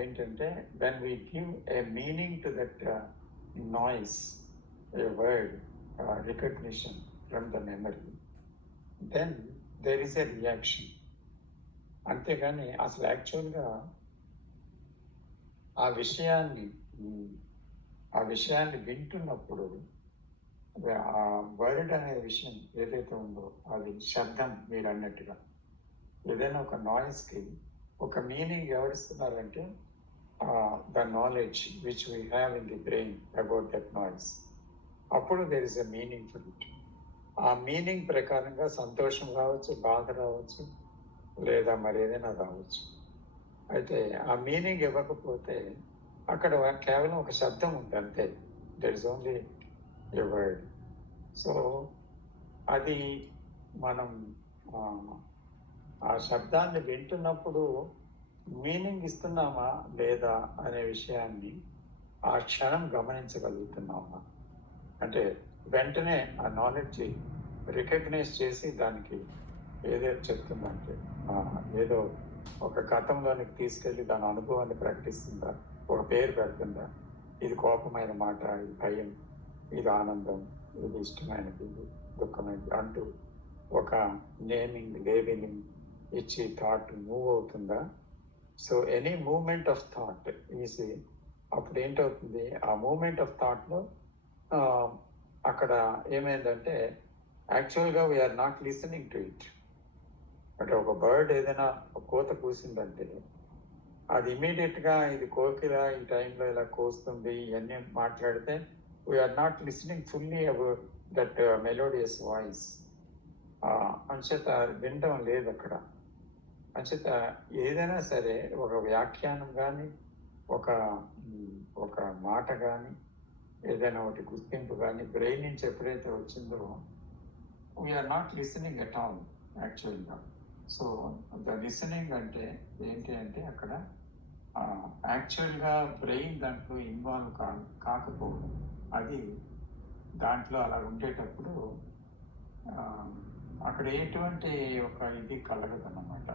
ఏంటంటే when we give a meaning to that noise, a word, recognition from the memory, then there is a reaction. అంతేగాని అసలు యాక్చువల్గా ఆ విషయాన్ని ఆ విషయాన్ని వింటున్నప్పుడు ఆ వర్డ్ అనే విషయం ఏదైతే ఉందో అది శబ్దం, మీరు అన్నట్టుగా ఏదైనా ఒక నాయిస్కి ఒక మీనింగ్ ఎవరిస్తున్నారంటే the knowledge which we have in the brain about that noise. అప్పుడు there is a meaning for it. ఆ మీనింగ్ ప్రకారంగా సంతోషం రావచ్చు, బాధ రావచ్చు, లేదా మరి ఏదైనా రావచ్చు. అయితే ఆ మీనింగ్ ఇవ్వకపోతే అక్కడ కేవలం ఒక శబ్దం ఉంది అంతే. That is only a word. So అది మనం ఆ శబ్దాన్ని వింటున్నప్పుడు మీనింగ్ ఇస్తున్నామా లేదా అనే విషయాన్ని ఆ క్షణం గమనించగలుగుతున్నామా, అంటే వెంటనే ఆ నాలెడ్జ్ రికగ్నైజ్ చేసి దానికి ఏదైతే చెప్తుందంటే ఏదో ఒక గతంలోనికి తీసుకెళ్ళి దాని అనుభవాన్ని ప్రకటిస్తుందా, ఒక పేరు పెడుతుందా, ఇది కోపమైన మాట, ఇది భయం, ఇది ఆనందం, ఇది ఇష్టమైనది, ఇది దుఃఖమైనది అంటూ ఒక నేమింగ్, లేబిలింగ్ ఇచ్చి థాట్ మూవ్ అవుతుందా? So any moment of thought easy. అప్పుడు ఏంటవుతుంది, ఆ మూమెంట్ ఆఫ్ థాట్లో అక్కడ ఏమైందంటే యాక్చువల్గా we are not listening to it. అంటే ఒక బర్డ్ ఏదైనా కోత కూసిందంటే అది ఇమీడియట్గా ఇది కోకిల ఈ టైంలో ఇలా కోస్తుంది ఇవన్నీ మాట్లాడితే we are not listening fully about that melodious voice. అంచేత వినడం లేదు అక్కడ. అంచేత ఏదైనా సరే ఒక వ్యాఖ్యానం కానీ ఒక మాట కానీ ఏదైనా ఒకటి గుర్తింపు కానీ బ్రెయిన్ నుంచి ఎప్పుడైతే వచ్చిందో we are not listening at all యాక్చువల్గా. సో ద లిసనింగ్ అంటే ఏంటి అంటే అక్కడ యాక్చువల్గా బ్రెయిన్ దాంట్లో ఇన్వాల్వ్ కాకపోవడం, అది దాంట్లో అలా ఉండేటప్పుడు అక్కడ ఎటువంటి ఒక ఇది కలగదన్నమాట.